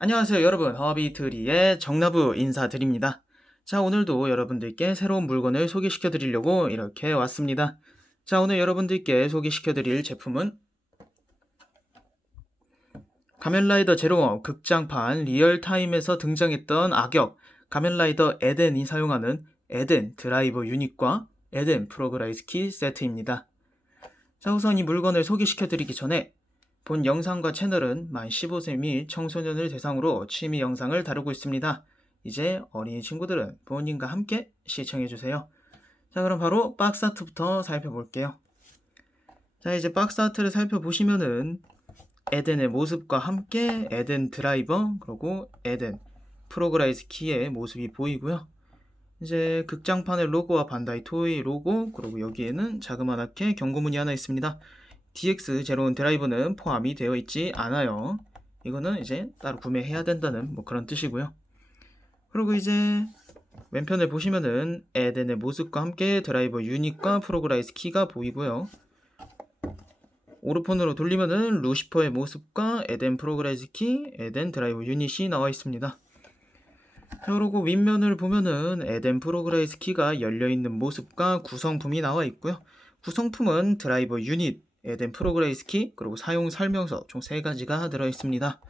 안녕하세요 여러분. 허비트리의 정나부 인사드립니다. 자 오늘도 여러분들께 새로운 물건을 소개시켜 드리려고 이렇게 왔습니다. 자 오늘 여러분들께 소개시켜 드릴 제품은 가면라이더 제로원 극장판 리얼타임에서 등장했던 악역 가면라이더 에덴이 사용하는 에덴 드라이버 유닛과 에덴 프로그라이스키 세트입니다 자 우선 이 물건을 소개시켜 드리기 전에 본 영상과 채널은 만 15세 및 청소년을 대상으로 취미 영상을 다루고 있습니다. 이제 어린이 친구들은 부모님과 함께 시청해주세요. 자, 그럼 바로 박스 아트부터 살펴볼게요. 자, 이제 박스 아트를 살펴보시면은 에덴의 모습과 함께 에덴 드라이버, 그리고 에덴 프로그라이즈 키의 모습이 보이고요. 이제 극장판의 로고와 반다이 토이 로고, 그리고 여기에는 자그마하게 경고문이 하나 있습니다. DX 제로온 드라이버는 포함이 되어 있지 않아요. 이거는 이제 따로 구매해야 된다는 뭐 그런 뜻이고요. 그리고 이제 왼편을 보시면은 에덴의 모습과 함께 드라이버 유닛과 프로그라이스 키가 보이고요. 오른편으로 돌리면은 루시퍼의 모습과 에덴 프로그라이즈 키, 에덴 드라이버 유닛이 나와 있습니다. 그리고 윗면을 보면은 에덴 프로그라이즈 키가 열려 있는 모습과 구성품이 나와 있고요. 구성품은 드라이버 유닛, 에덴 프로그레이스 키, 그리고 사용 설명서 총 세 가지가 들어 있습니다.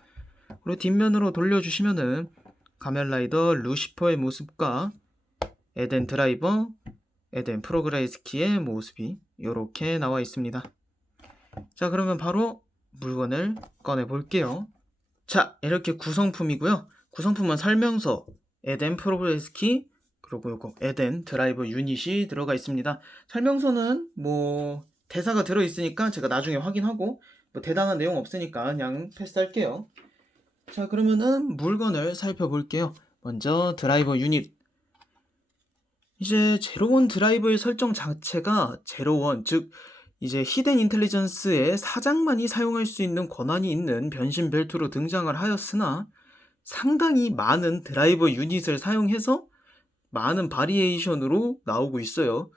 그리고 뒷면으로 돌려주시면은 가면라이더 루시퍼의 모습과 에덴 드라이버, 에덴 프로그레이스 키의 모습이 이렇게 나와 있습니다. 자, 그러면 바로 물건을 꺼내 볼게요. 자, 이렇게 구성품이고요. 구성품은 설명서, 에 덴 프로그레이스 키, 그리고 이거 에덴 드라이버 유닛이 들어가 있습니다. 설명서는 뭐 대사가 들어 있으니까 제가 나중에 확인하고 뭐 대단한 내용 없으니까 그냥 패스할게요. 자 그러면은 물건을 살펴볼게요. 먼저 드라이버 유닛. 이제 제로원 드라이버의 설정 자체가 제로원 즉 이제 히든 인텔리전스의 사장만이 사용할 수 있는 권한이 있는 변신 벨트로 등장을 하였으나 상당히 많은 드라이버 유닛을 사용해서 많은 바리에이션으로 나오고 있어요.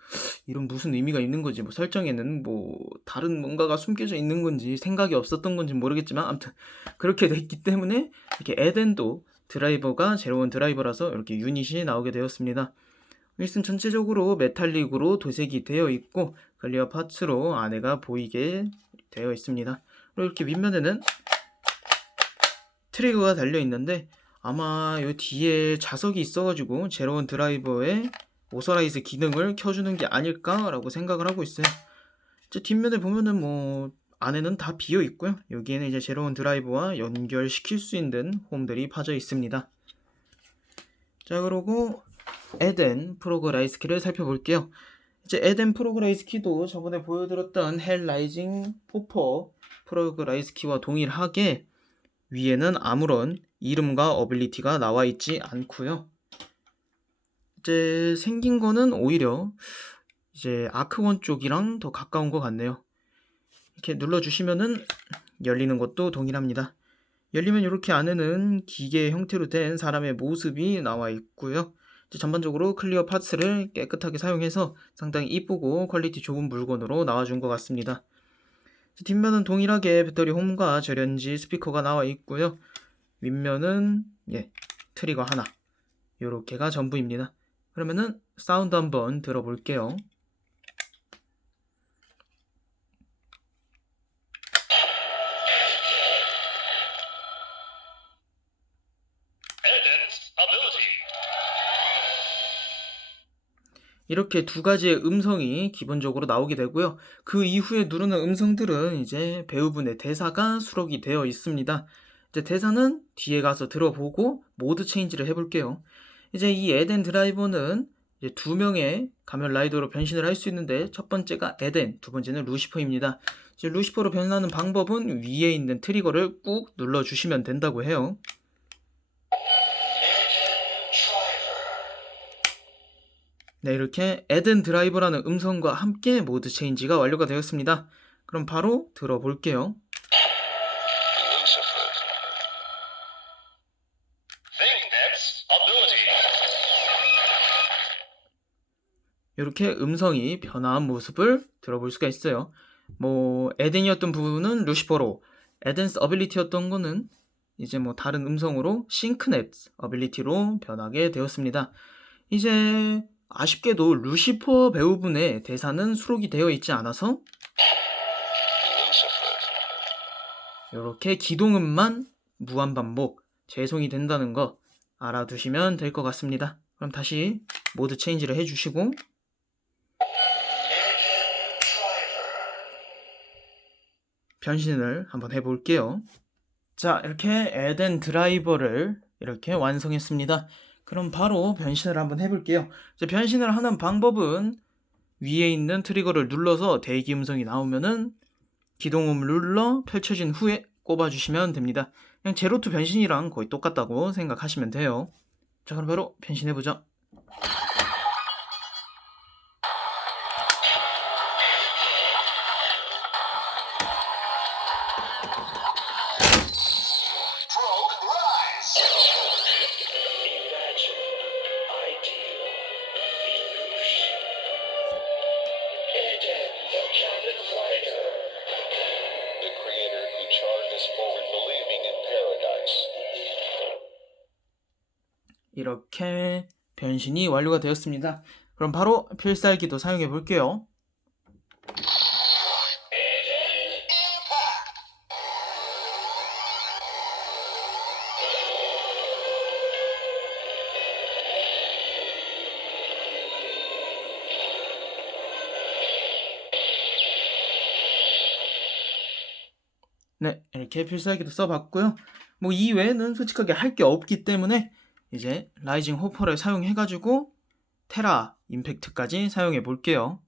이런 무슨 의미가 있는 건지 뭐 설정에는 뭐 다른 뭔가가 숨겨져 있는 건지 생각이 없었던 건지 모르겠지만 아무튼 그렇게 됐기 때문에 이렇게 에덴도 드라이버가 제로원 드라이버라서 이렇게 유닛이 나오게 되었습니다. 일단 전체적으로 메탈릭으로 도색이 되어 있고 클리어 파츠로 안에가 보이게 되어 있습니다. 그리고 이렇게 윗면에는 트리거가 달려 있는데 아마 요 뒤에 자석이 있어가지고 제로원 드라이버의 오서라이즈 기능을 켜주는 게 아닐까라고 생각을 하고 있어요. 이제 뒷면에 보면은 뭐 안에는 다 비어 있고요. 여기에는 이제 제로원 드라이버와 연결시킬 수 있는 홈들이 파져 있습니다. 자 그러고 에덴 프로그라이스 키를 살펴볼게요. 이제 에덴 프로그라이스 키도 저번에 보여드렸던 헬 라이징 포퍼 프로그라이스 키와 동일하게 위에는 아무런 이름과 어빌리티가 나와 있지 않고요. 이제 생긴 거는 오히려 이제 아크원 쪽이랑 더 가까운 것 같네요. 이렇게 눌러주시면은 열리는 것도 동일합니다. 열리면 이렇게 안에는 기계 형태로 된 사람의 모습이 나와 있고요. 전반적으로 클리어 파츠를 깨끗하게 사용해서 상당히 이쁘고 퀄리티 좋은 물건으로 나와준 것 같습니다. 뒷면은 동일하게 배터리 홈과 절연지 스피커가 나와 있고요. 윗면은 예 트리거 하나 요렇게가 전부입니다. 그러면은 사운드 한번 들어볼게요. 이렇게 두 가지의 음성이 기본적으로 나오게 되고요. 그 이후에 누르는 음성들은 이제 배우분의 대사가 수록이 되어 있습니다. 이제 대사는 뒤에 가서 들어보고 모드 체인지를 해볼게요. 이제 이 에덴 드라이버는 이제 두 명의 가면 라이더로 변신을 할 수 있는데 첫 번째가 에덴, 두 번째는 루시퍼입니다. 이제 루시퍼로 변하는 방법은 위에 있는 트리거를 꾹 눌러 주시면 된다고 해요. 네, 이렇게 에덴 드라이버라는 음성과 함께 모드 체인지가 완료가 되었습니다. 그럼 바로 들어볼게요. 이렇게 음성이 변화한 모습을 들어볼 수가 있어요. 뭐 에덴이었던 부분은 루시퍼로, 에덴스 어빌리티였던 거는 이제 뭐 다른 음성으로 싱크넷 어빌리티로 변하게 되었습니다. 이제 아쉽게도 루시퍼 배우분의 대사는 수록이 되어 있지 않아서. 이렇게 기동음만 무한 반복 재송이 된다는 거 알아두시면 될 것 같습니다. 그럼 다시 모드 체인지를 해주시고 변신을 한번 해볼게요. 자, 이렇게 에덴 드라이버를 이렇게 완성했습니다. 그럼 바로 변신을 한번 해볼게요. 변신을 하는 방법은 위에 있는 트리거를 눌러서 대기 음성이 나오면은 기동음을 눌러 펼쳐진 후에 꼽아주시면 됩니다. 그냥 제로투 변신이랑 거의 똑같다고 생각하시면 돼요. 자, 그럼 바로 변신해보죠. 이렇게 변신이 완료가 되었습니다. 그럼 바로 필살기도 사용해 볼게요. 네, 이렇게 필살기도 써봤고요. 뭐 이외에는 솔직하게 할 게 없기 때문에 이제 라이징 호퍼를 사용해가지고 테라 임팩트까지 사용해 볼게요.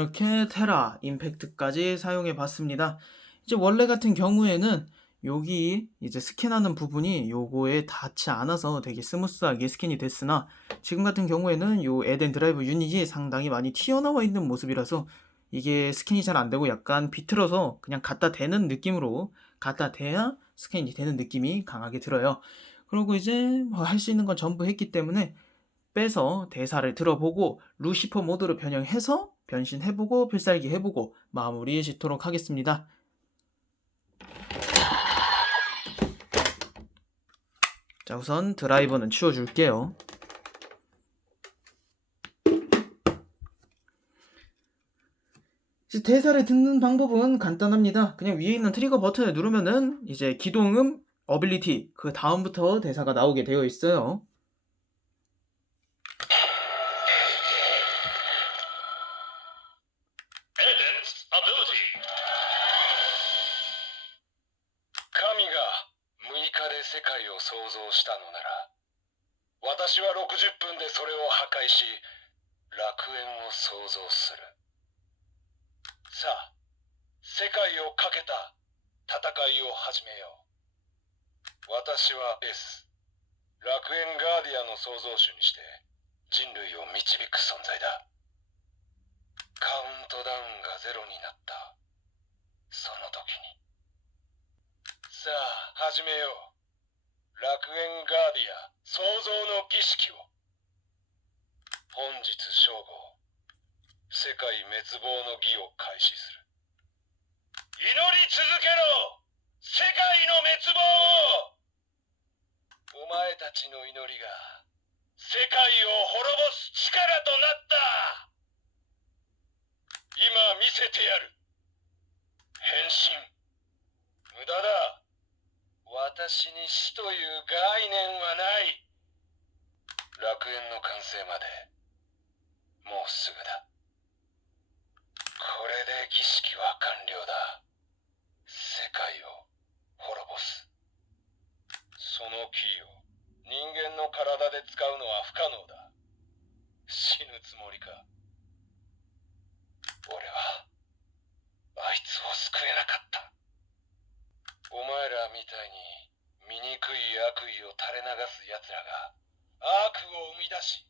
이렇게 테라 임팩트까지 사용해 봤습니다. 이제 원래 같은 경우에는 여기 이제 스캔하는 부분이 요거에 닿지 않아서 되게 스무스하게 스캔이 됐으나 지금 같은 경우에는 요 에덴 드라이브 유닛이 상당히 많이 튀어나와 있는 모습이라서 이게 스캔이 잘 안 되고 약간 비틀어서 그냥 갖다 대는 느낌으로 갖다 대야 스캔이 되는 느낌이 강하게 들어요. 그리고 이제 뭐 할 수 있는 건 전부 했기 때문에 빼서 대사를 들어보고 루시퍼 모드로 변형해서 변신해보고 필살기 해보고 마무리 짓도록 하겠습니다. 자, 우선 드라이버는 치워줄게요. 대사를 듣는 방법은 간단합니다. 그냥 위에 있는 트리거 버튼을 누르면은 이제 기동음, 어빌리티, 그 다음부터 대사가 나오게 되어 있어요. それを破壊し楽園を創造する。さあ世界をかけた戦いを始めよう。私は S 楽園ガーディアの創造主にして人類を導く存在だ。カウントダウンがゼロになった。その時に。さあ始めよう。楽園ガーディア創造の儀式を。本日正午世界滅亡の儀を開始する。祈り続けろ世界の滅亡を。お前たちの祈りが世界を滅ぼす力となった。今見せてやる。変身。無駄だ。私に死という概念はない。楽園の完成まで。もうすぐだ。これで儀式は完了だ。世界を滅ぼす。そのキーを人間の体で使うのは不可能だ。死ぬつもりか。俺はあいつを救えなかった。お前らみたいに醜い悪意を垂れ流す奴らが悪を生み出し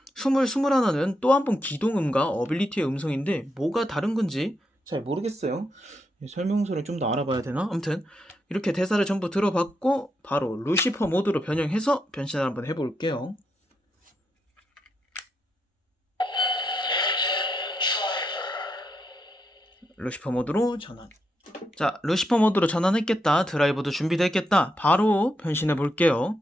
20, 21는 또 한 번 기동음과 어빌리티의 음성인데, 뭐가 다른 건지 잘 모르겠어요. 이 설명서를 좀 더 알아봐야 되나? 아무튼, 이렇게 대사를 전부 들어봤고, 바로 루시퍼 모드로 변형해서 변신을 한번 해볼게요. 루시퍼 모드로 전환. 자, 루시퍼 모드로 전환했겠다. 드라이버도 준비됐겠다. 바로 변신해 볼게요.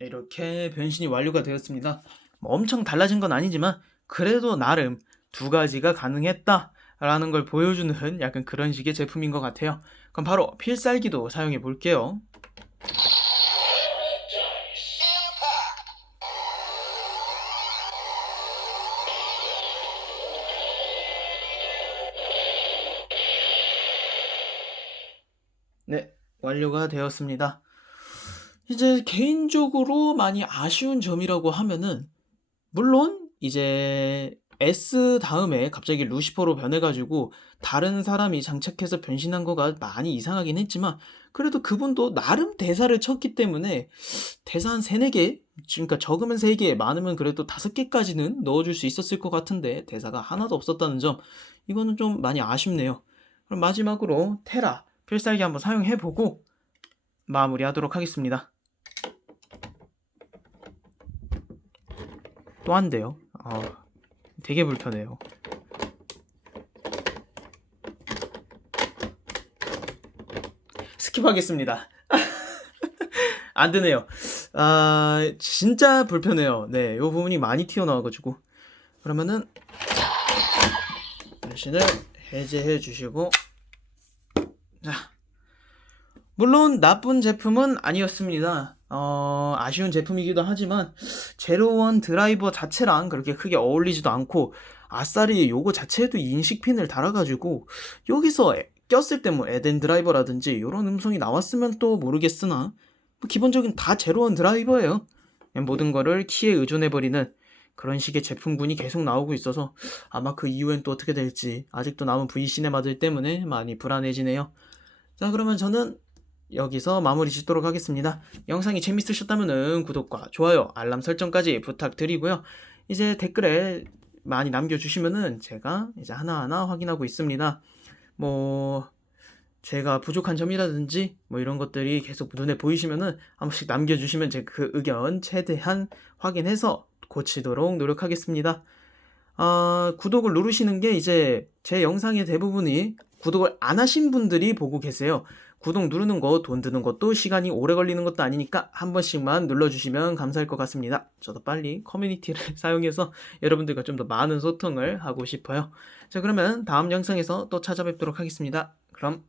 이렇게 변신이 완료가 되었습니다. 뭐 엄청 달라진 건 아니지만 그래도 나름 두 가지가 가능했다라는 걸 보여주는 약간 그런 식의 제품인 것 같아요. 그럼 바로 필살기도 사용해 볼게요. 네, 완료가 되었습니다. 이제 개인적으로 많이 아쉬운 점이라고 하면은 물론 이제 S 다음에 갑자기 루시퍼로 변해가지고 다른 사람이 장착해서 변신한 거가 많이 이상하긴 했지만 그래도 그분도 나름 대사를 쳤기 때문에 대사 한 3, 4개? 그러니까 적으면 3개, 많으면 그래도 5개까지는 넣어줄 수 있었을 것 같은데 대사가 하나도 없었다는 점 이거는 좀 많이 아쉽네요. 그럼 마지막으로 테라 필살기 한번 사용해보고 마무리하도록 하겠습니다. 또 한대요. 어, 되게 불편해요. 스킵하겠습니다. 안 되네요. 아, 진짜 불편해요. 네, 요 부분이 많이 튀어나와가지고. 그러면은, 변신을 해제해 주시고, 자. 물론 나쁜 제품은 아니었습니다. 어, 아쉬운 제품이기도 하지만, 제로원 드라이버 자체랑 그렇게 크게 어울리지도 않고, 아싸리 요거 자체에도 인식핀을 달아가지고, 여기서 에- 꼈을 때 뭐 에덴 드라이버라든지 요런 음성이 나왔으면 또 모르겠으나, 뭐 기본적인 다 제로원 드라이버예요. 모든 거를 키에 의존해버리는 그런 식의 제품군이 계속 나오고 있어서 아마 그 이후엔 또 어떻게 될지 아직도 남은 V 시네마들 때문에 많이 불안해지네요. 자, 그러면 저는 여기서 마무리 짓도록 하겠습니다. 영상이 재밌으셨다면 구독과 좋아요, 알람 설정까지 부탁드리고요. 이제 댓글에 많이 남겨주시면은 제가 이제 하나하나 확인하고 있습니다. 뭐, 제가 부족한 점이라든지 뭐 이런 것들이 계속 눈에 보이시면은 한 번씩 남겨주시면 제 그 의견 최대한 확인해서 고치도록 노력하겠습니다. 아, 구독을 누르시는 게 이제 제 영상의 대부분이 구독을 안 하신 분들이 보고 계세요. 구독 누르는 거 돈 드는 것도 시간이 오래 걸리는 것도 아니니까 한 번씩만 눌러주시면 감사할 것 같습니다. 저도 빨리 커뮤니티를 사용해서 여러분들과 좀 더 많은 소통을 하고 싶어요. 자, 그러면 다음 영상에서 또 찾아뵙도록 하겠습니다. 그럼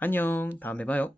안녕. 다음에 봐요.